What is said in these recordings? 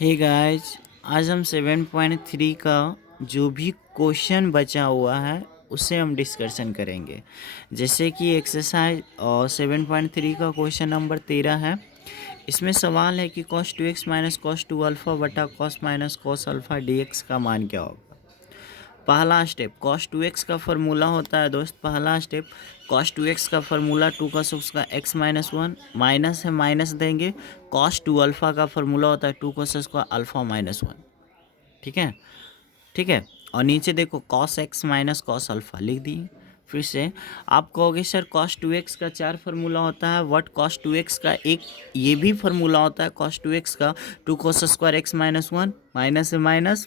Hey guys, आज हम 7.3 का जो भी क्वेश्चन बचा हुआ है उससे हम डिस्कशन करेंगे। जैसे कि एक्सरसाइज और 7.3 का क्वेश्चन नंबर 13 है। इसमें सवाल है कि cos 2x minus cos 2 alpha बटा cos minus cos alpha dx का मान क्या होगा। पहला स्टेप cos 2x का फॉर्मूला होता है दोस्त। पहला स्टेप cos 2x का फॉर्मूला 2 का सुक्स का x माइनस 1 माइनस है, माइनस देंगे। cos 2 अल्फ़ा का फॉर्मूला होता है 2 कोस का अल्फ़ा माइनस 1। ठीक है, ठीक है। और नीचे देखो cos x minus cos alpha लिख दिए। फिर से आप कहोगे सर cos 2x का 4 फार्मूला होता है। वट cos 2x का एक ये भी फार्मूला होता है cos 2x का 2 cos square x minus 1 minus है, माइनस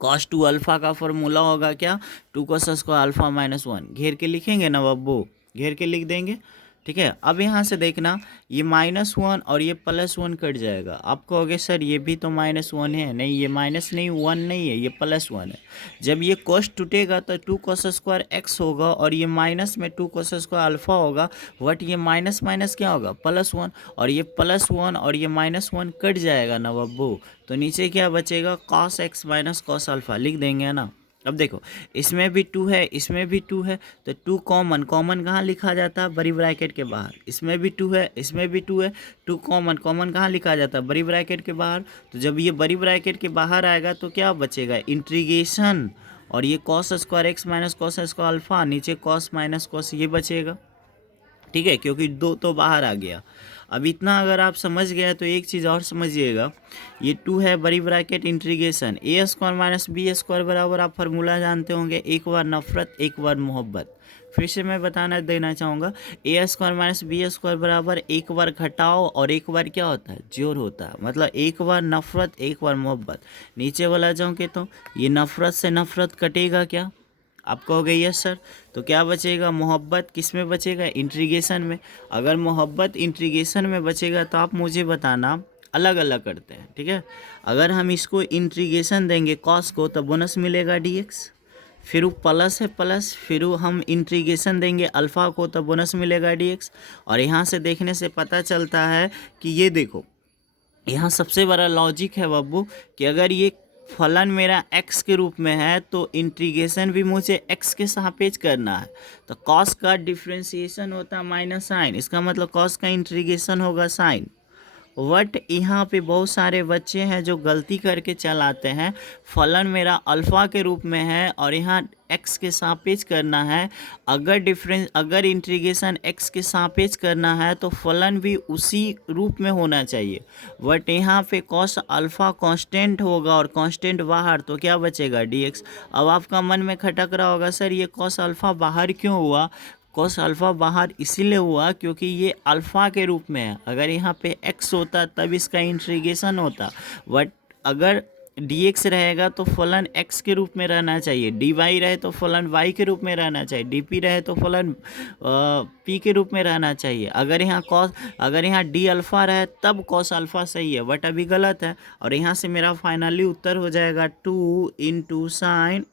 cos 2 अल्फ़ा का फॉर्मूला होगा क्या 2 कोस स्क्वायर अल्फ़ा माइनस 1। घेर के लिखेंगे ना बब्बू, घेर के लिख देंगे। ठीक है, अब यहाँ से देखना ये -1 और ये +1 कट जाएगा। आप कहोगे सर ये भी तो -1 है। नहीं, ये माइनस नहीं 1 नहीं है, ये +1 है। जब ये कोस टूटेगा तो 2 कोस स्क्वायर x होगा और ये माइनस में 2 कोस स्क्वायर अल्फ़ा होगा। वट ये माइनस माइनस क्या होगा +1 और ये +1 और ये -1 कट जाएगा ना बब्बू। तो नीचे क्या बचेगा cos x minus cos alpha लिख देंगे ना। अब देखो इसमें भी 2 है, इसमें भी 2 है, तो 2 कॉमन कॉमन कहाँ लिखा जाता है बड़ी ब्रैकेट के बाहर। इसमें भी 2 है, इसमें भी 2 है, 2 कॉमन कॉमन कहाँ लिखा जाता है बड़ी ब्रैकेट के बाहर। तो जब ये बड़ी ब्रैकेट के बाहर आएगा तो क्या बचेगा इंटीग्रेशन, और ये cos square x minus cos square alpha, नीचे cos माइनस कॉस ये बचेगा। ठीक है, क्योंकि 2 तो बाहर आ गया। अब इतना अगर आप समझ गए तो एक चीज़ और समझिएगा, ये 2 है बड़ी ब्रैकेट इंटीग्रेशन ए स्क्वायर माइनस बी स्क्वायर बराबर, आप फार्मूला जानते होंगे, एक बार नफरत एक बार मोहब्बत। फिर से मैं बताना देना चाहूँगा, ए स्क्वायर माइनस बी स्क्वायर बराबर एक बार घटाओ और एक बार क्या होता है जोड़ होता है। मतलब एक बार नफरत एक बार मोहब्बत। नीचे वाला जाऊँ के तो ये नफरत से नफरत कटेगा क्या, आप कहोगे यस सर। तो क्या बचेगा मोहब्बत, किस में बचेगा इंटीग्रेशन में। अगर मोहब्बत इंटीग्रेशन में बचेगा तो आप मुझे बताना, अलग अलग करते हैं। ठीक है, अगर हम इसको इंटीग्रेशन देंगे कॉस को तो बोनस मिलेगा डीएक्स, फिर वो प्लस है प्लस, फिर वो हम इंटीग्रेशन देंगे अल्फ़ा को तो बोनस मिलेगा डीएक्स। और यहाँ से देखने से पता चलता है कि ये देखो यहाँ सबसे बड़ा लॉजिक है बब्बू कि अगर ये फलन मेरा x के रूप में है तो इंटीग्रेशन भी मुझे x के सापेक्ष करना है। तो cos का डिफ्रेंसिएशन होता है माइनस साइन, इसका मतलब cos का इंटीग्रेशन होगा साइन। वट यहाँ पे बहुत सारे बच्चे हैं जो गलती करके चलाते हैं, फलन मेरा अल्फ़ा के रूप में है और यहाँ x के सापेक्ष करना है। अगर इंटीग्रेशन x के सापेक्ष करना है तो फलन भी उसी रूप में होना चाहिए। बट यहाँ पे cos अल्फ़ा कांस्टेंट होगा और कांस्टेंट बाहर, तो क्या बचेगा dx। अब आपका मन में खटक रहा होगा सर ये cos अल्फ़ा बाहर क्यों हुआ। cos अल्फ़ा बाहर इसीलिए हुआ क्योंकि ये अल्फ़ा के रूप में है। अगर यहाँ पे x होता तब इसका इंटीग्रेशन होता, बट अगर dx रहेगा तो फलन x के रूप में रहना चाहिए, dy रहे तो फलन y के रूप में रहना चाहिए, dp रहे तो फलन p के रूप में रहना चाहिए। अगर यहाँ d अल्फ़ा रहे तब cos अल्फ़ा सही है, बट अभी गलत है। और यहाँ से मेरा फाइनली उत्तर हो जाएगा 2 इंटू साइन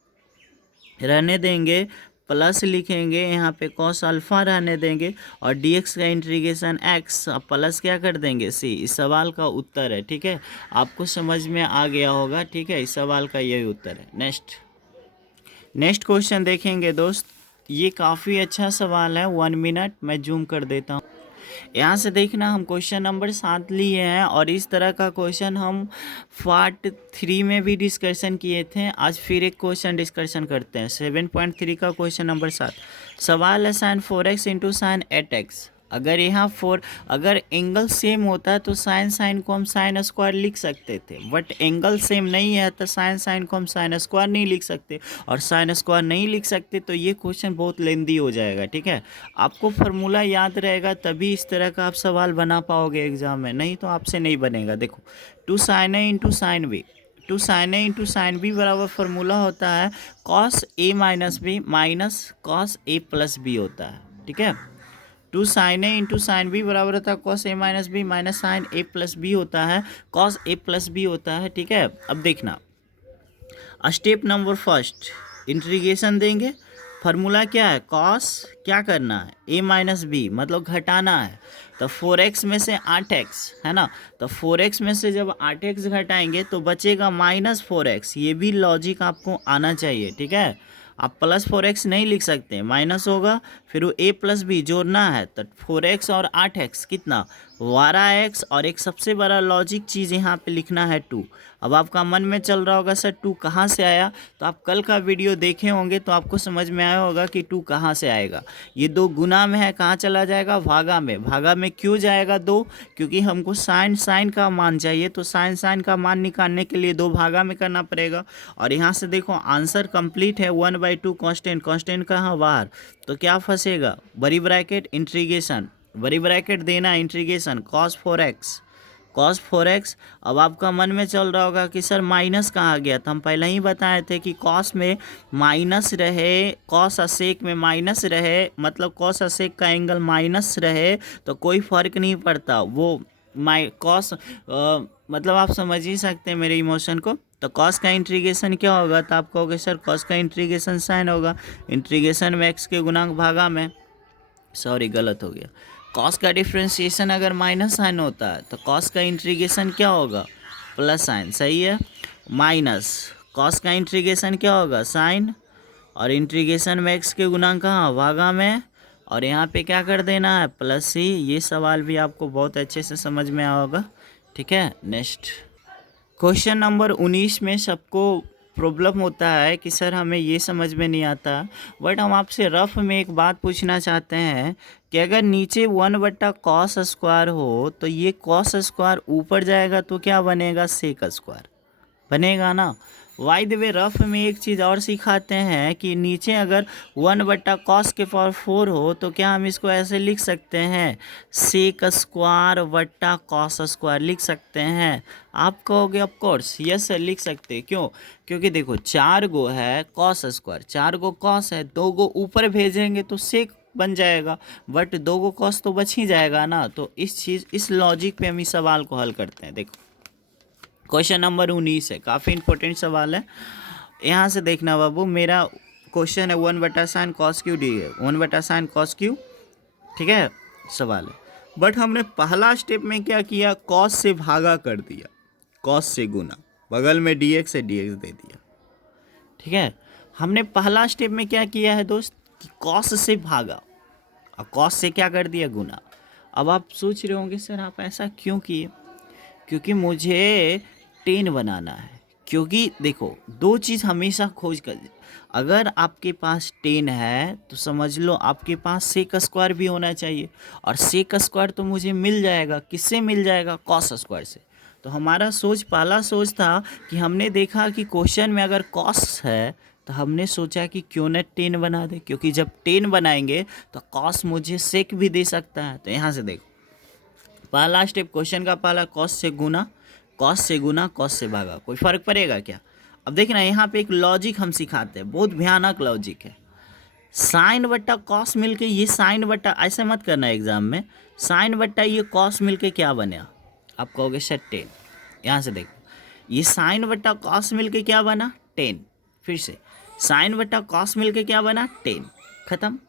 रहने देंगे, प्लस लिखेंगे यहाँ पे cos अल्फ़ा रहने देंगे और dx का इंटीग्रेशन x प्लस क्या कर देंगे c। इस सवाल का उत्तर है। ठीक है, आपको समझ में आ गया होगा। ठीक है, इस सवाल का यही उत्तर है। नेक्स्ट क्वेश्चन देखेंगे दोस्त, ये काफ़ी अच्छा सवाल है। 1 मिनट मैं जूम कर देता हूँ। यहाँ से देखना हम क्वेश्चन नंबर 7 लिए हैं और इस तरह का क्वेश्चन हम पार्ट 3 में भी डिस्कशन किए थे। आज फिर एक क्वेश्चन डिस्कशन करते हैं। 7.3 का क्वेश्चन नंबर 7 सवाल है sign 4x into sine 8x। अगर एंगल सेम होता तो साइन को हम साइन स्क्वायर लिख सकते थे, बट एंगल सेम नहीं है तो साइन को हम साइन स्क्वायर नहीं लिख सकते, और साइन स्क्वायर नहीं लिख सकते तो ये क्वेश्चन बहुत लेंदी हो जाएगा। ठीक है, आपको फार्मूला याद रहेगा तभी इस तरह का आप सवाल बना पाओगे एग्जाम में, नहीं तो आपसे नहीं बनेगा। देखो 2 sin a into sine B, 2 sin a into sine B बराबर फार्मूला होता है cos a minus B minus cos a plus B होता है। ठीक है, 2 sin a into sine B बराबर होता है cos a minus B minus sine a plus B होता है cos a प्लस बी होता है। ठीक है, अब देखना स्टेप नंबर फर्स्ट इंटीग्रेशन देंगे। फार्मूला क्या है cos, क्या करना है a माइनस बी मतलब घटाना है, तो 4x में से 8x है ना, तो 4x में से जब 8x घटाएंगे तो बचेगा -4x। ये भी लॉजिक आपको आना चाहिए, ठीक है। आप +4x नहीं लिख सकते, माइनस होगा, फिर वो a+b जोड़ना है, तो 4x और 8x कितना 12x, और एक सबसे बड़ा लॉजिक चीज़ यहाँ पे लिखना है 2। अब आपका मन में चल रहा होगा सर 2 कहाँ से आया, तो आप कल का वीडियो देखे होंगे तो आपको समझ में आया होगा कि 2 कहाँ से आएगा। ये 2 गुना में है, कहाँ चला जाएगा, भागा में। भागा में क्यों जाएगा 2, क्योंकि हमको साइन का मान चाहिए, तो साइन का मान निकालने के लिए 2 भागा में करना पड़ेगा। और यहाँ से देखो आंसर कंप्लीट है, 1/2 कांस्टेंट कहाँ बाहर, तो क्या फंसेगा, बड़ी ब्रैकेट इंटीग्रेशन, बड़ी ब्रैकेट देना इंटीग्रेशन cos 4x। अब आपका मन में चल रहा होगा कि सर माइनस कहाँ गया, तो हम पहले ही बताए थे कि cos में माइनस रहे, cos असेक में माइनस रहे, मतलब cos असेक का एंगल माइनस रहे तो कोई फर्क नहीं पड़ता, वो cos मतलब आप समझ ही सकते हैं मेरे इमोशन को। तो cos का इंटीग्रेशन क्या होगा, तो आप कहोगे सर cos का इंटीग्रेशन साइन होगा, इंटीग्रेशन में x के गुणांक भागा में, सॉरी गलत हो गया। cos का डिफ्रेंशिएशन अगर माइनस साइन होता है तो cos का इंटीग्रेशन क्या होगा, प्लस साइन, सही है। माइनस cos का इंटीग्रेशन क्या होगा, साइन, और इंटीग्रेशन में x के गुणांक कहाँ भागा में, और यहाँ पे क्या कर देना है +c। ये सवाल भी आपको बहुत अच्छे से समझ में आया होगा, ठीक है। नेक्स्ट क्वेश्चन नंबर 19 में सबको प्रॉब्लम होता है कि सर हमें ये समझ में नहीं आता, बट हम आपसे रफ में एक बात पूछना चाहते हैं कि अगर नीचे 1/cos² हो तो ये cos² ऊपर जाएगा तो क्या बनेगा, sec² बनेगा ना। वाई द वे रफ में एक चीज़ और सिखाते हैं कि नीचे अगर 1/cos⁴ हो तो क्या हम इसको ऐसे लिख सकते हैं, sec² लिख सकते हैं। आप कहोगे ऑफ कोर्स यस सर लिख सकते हैं, क्यों, क्योंकि देखो 4 गो है cos², 4 गो cos है, 2 गो ऊपर भेजेंगे तो sec बन जाएगा, बट 2 गो cos तो बच ही जाएगा ना। तो इस लॉजिक पे हम इस सवाल को हल करते हैं। देखो क्वेश्चन नंबर 19 है, काफ़ी इंपॉर्टेंट सवाल है। यहाँ से देखना बाबू, मेरा क्वेश्चन है 1/sin cos क्यू डी है, 1/sin cos क्यू, ठीक है सवाल है। बट हमने पहला स्टेप में क्या किया, cos से भागा कर दिया, cos से गुना, बगल में dx से dx दे दिया, ठीक है। हमने पहला स्टेप में क्या किया है दोस्त, कि cos से भागा और cos से क्या कर दिया, गुना। अब आप सोच रहे होंगे सर आप ऐसा क्यों किए, क्योंकि मुझे tan बनाना है। क्योंकि देखो 2 चीज़ हमेशा खोज कर, अगर आपके पास tan है तो समझ लो आपके पास sec² भी होना चाहिए, और sec² तो मुझे मिल जाएगा, किससे मिल जाएगा, cos² से। तो हमारा पहला सोच था कि हमने देखा कि क्वेश्चन में अगर cos है तो हमने सोचा कि क्यों न tan बना दे, क्योंकि जब tan बनाएंगे तो cos मुझे sec भी दे सकता है। तो यहाँ से देखो पहला स्टेप क्वेश्चन का पहला, cos से गुना, cos से गुना, cos से भागा, कोई फर्क पड़ेगा क्या। अब देखना यहाँ पे एक लॉजिक हम सिखाते हैं, बहुत भयानक लॉजिक है। साइन बट्टा cos मिलके ये साइन बट्टा, ऐसे मत करना एग्जाम में, साइन बट्टा ये cos मिलके क्या बना, आप कहोगे सर tan। यहाँ से देखो ये साइन बट्टा cos मिलके क्या बना, tan। फिर से साइन बट्टा cos मिलके क्या बना, tan, खत्म।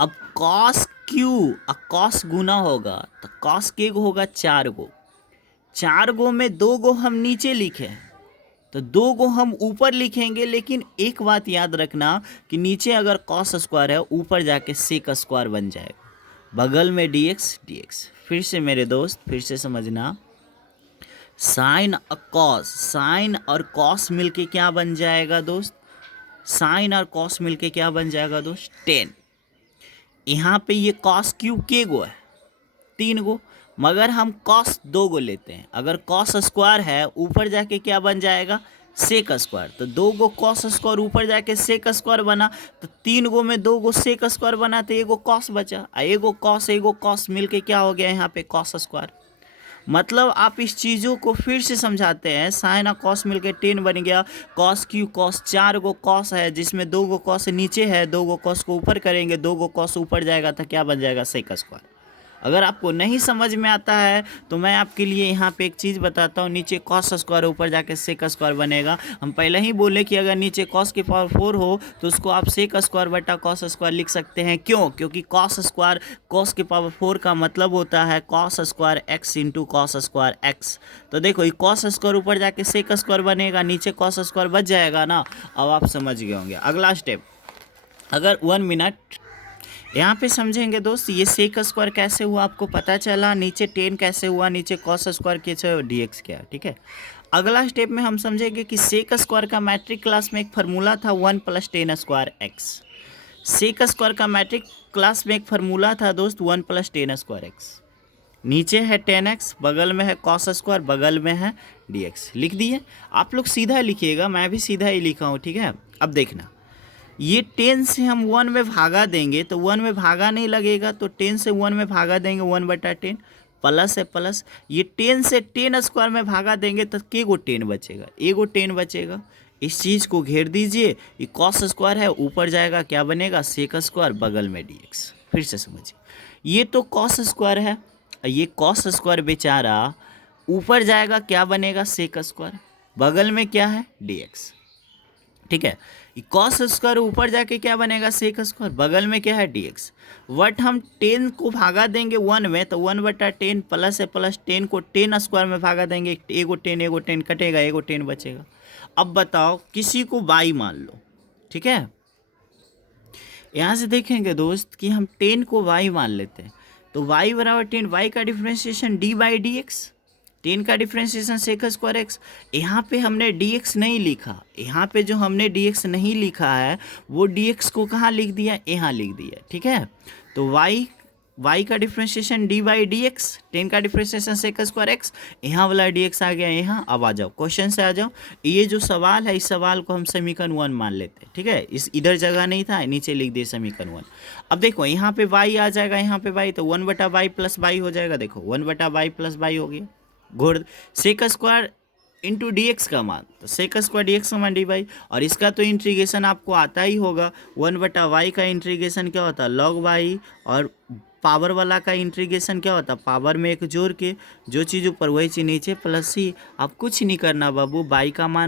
अब cos क्यू, cos गुना होगा तो cos के गो होगा 4 गो, 4 गो में 2 गो हम नीचे लिखे तो 2 गो हम ऊपर लिखेंगे। लेकिन एक बात याद रखना कि नीचे अगर cos² है ऊपर जाके sec² बन जाएगा, बगल में dx। फिर से मेरे दोस्त फिर से समझना, साइन और cos मिलके क्या बन जाएगा दोस्त, साइन और cos मिलके क्या बन जाएगा दोस्त, tan। यहाँ पे ये cos क्यू के गो है, 3 गो, मगर हम cos 2 गो लेते हैं। अगर cos² है ऊपर जाके क्या बन जाएगा, sec²। तो 2 गो cos² ऊपर जाके sec² बना, तो 3 गो में 2 गो sec² बना, तो एगो cos बचा, एगो cos मिलके क्या हो गया यहाँ पे cos²। मतलब आप इस चीज़ों को फिर से समझाते हैं, साइन और cos मिलके tan बन गया, cos क्यू cos, 4 गो cos है जिसमें 2 गो cos नीचे है, 2 गो cos को ऊपर करेंगे, 2 गो cos ऊपर जाएगा तो क्या बन जाएगा, sec²। अगर आपको नहीं समझ में आता है तो मैं आपके लिए यहाँ पे एक चीज़ बताता हूँ, नीचे कॉस स्क्वायर ऊपर जाके सेक स्क्वायर बनेगा। हम पहले ही बोले कि अगर नीचे कॉस की पावर 4 हो तो उसको आप सेक स्क्वायर बटा कॉस स्क्वायर लिख सकते हैं। क्यों? क्योंकि कॉस स्क्वायर कॉस की पावर 4 का मतलब होता है cos square x into cos square x. तो देखो ये कॉस स्क्वायर ऊपर जाके सेक स्क्वायर बनेगा, नीचे कॉस स्क्वायर बच जाएगा ना। अब आप समझ गए होंगे। अगला स्टेप, अगर 1 मिनट यहाँ पे समझेंगे दोस्त, ये सेक स्क्वायर कैसे हुआ आपको पता चला, नीचे 10 कैसे हुआ, नीचे कॉस स्क्वायर कैसे dx क्या है, ठीक है। अगला स्टेप में हम समझेंगे कि सेक स्क्वायर का मैट्रिक क्लास में एक फार्मूला था 1 + 10 स्क्वायर एक्स। सेक स्क्वायर का मैट्रिक क्लास में एक फार्मूला था दोस्त 1 + 10 स्क्वायर एक्स। नीचे है 10x, बगल में है कॉस स्क्वायर, बगल में है dx। लिख दिए। आप लोग सीधा लिखिएगा, मैं भी सीधा ही लिखा हूँ, ठीक है। अब देखना, ये 10 से हम 1 में भागा देंगे तो 1 में भागा नहीं लगेगा, तो 10 से 1 में भागा देंगे 1/10 प्लस है प्लस। ये 10 से 10 स्क्वायर में भागा देंगे तो के गो 10 बचेगा, एगो 10 बचेगा। इस चीज़ को घेर दीजिए, ये कॉस स्क्वायर है, ऊपर जाएगा क्या बनेगा सेक स्क्वायर, बगल में dx। फिर से समझिए, ये तो कॉस स्क्वायर है, ये कॉस स्क्वायर बेचारा ऊपर जाएगा क्या बनेगा सेक स्क्वायर, बगल में क्या है dx, ठीक है। कॉस स्क्वायर ऊपर जाके क्या बनेगा सेक स्क्वायर, बगल में क्या है dx। वट हम 10 को भागा देंगे 1 में तो 1/10 प्लस है प्लस, 10 को 10 स्क्वायर में भागा देंगे, एगो 10 कटेगा, एगो 10 बचेगा। अब बताओ किसी को y मान लो, ठीक है। यहाँ से देखेंगे दोस्त कि हम 10 को y मान लेते हैं तो y बराबर 10, y का डिफ्रेंशिएशन d/dx, 10 का डिफ्रेंशिएशन सेक स्क्वायर एक्स। यहाँ पे हमने dx नहीं लिखा, यहाँ पे जो हमने dx नहीं लिखा है वो dx को कहाँ लिख दिया, यहाँ लिख दिया, ठीक है। तो y का डिफ्रेंशिएशन d/dx, 10 का डिफ्रेंशिएशन सेक स्क्वायर एक्स, यहाँ वाला dx आ गया यहाँ। अब आ जाओ क्वेश्चन से आ जाओ, ये जो सवाल है इस सवाल को हम समीकरण 1 मान लेते हैं, ठीक है। इस इधर जगह नहीं था, नीचे लिख दिए समीकरण 1। अब देखो यहाँ पे y आ जाएगा, यहाँ पे y, तो 1/y + y हो जाएगा। देखो 1/y + y हो गया, घोड़ सेक स्क्वायर इंटू dx का मान, तो सेक स्क्वायर dx का मान dy। और इसका तो इंटीग्रेशन आपको आता ही होगा, 1/y का इंटीग्रेशन क्या होता है log y, और पावर वाला का इंटीग्रेशन क्या होता है पावर में एक जोड़ के, जो चीज़ ऊपर वही चीज़ नीचे प्लस c। अब कुछ नहीं करना बाबू, y का मान